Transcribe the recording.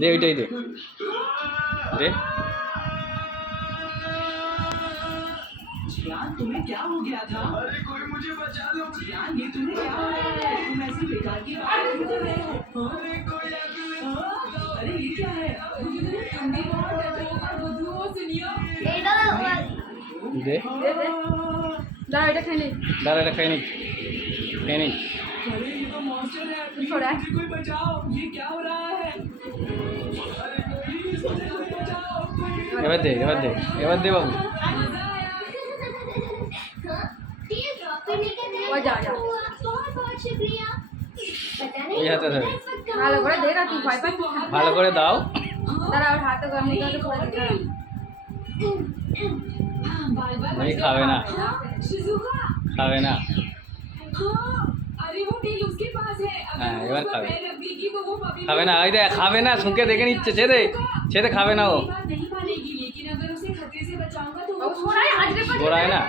दे ওইটাই দে दे जियान तुम्हें क्या हो गया था? अरे कोई मुझे बचा लो। जियान ये तुम्हें क्या हो रहा है? तुम ऐसी बेकार की बातें क्यों कर रहे हो? अरे कोई अरे ये क्या है? मुझे ठंडी बहुत है तो और बदबू सुनियो। दे দাঁড়া এটা খেয়ে নে दादा এটা খাই নি अरे ये तो मॉन्स्टर है। छोड़ा है? मुझे कोई बचाओ। ये क्या हो रहा है? अरे प्लीज मुझे कोई बचाओ। এবার দে বাবু ওই যা যা ওই হাতে ধরে ভালো করে দে না তুই ভয় পাচ্ছিস না ভালো করে দাও দাঁড়া ওর হাতে গরম করে করে দে नहीं खावे ना शिजुका खावे ना हाँ अरे वो टेल उसके पास है हाँ, अगर ये बार वो खावे। पैर रख देगी तो वो पपी खावे ना आई दे खावे ना सुन के देखे नीचे छेदे खावे ना वो ये बात नहीं मानेगी लेकिन अगर उसे खतरे से बचाऊंगा तो ও वो সোনাই আজকে बोरा है ना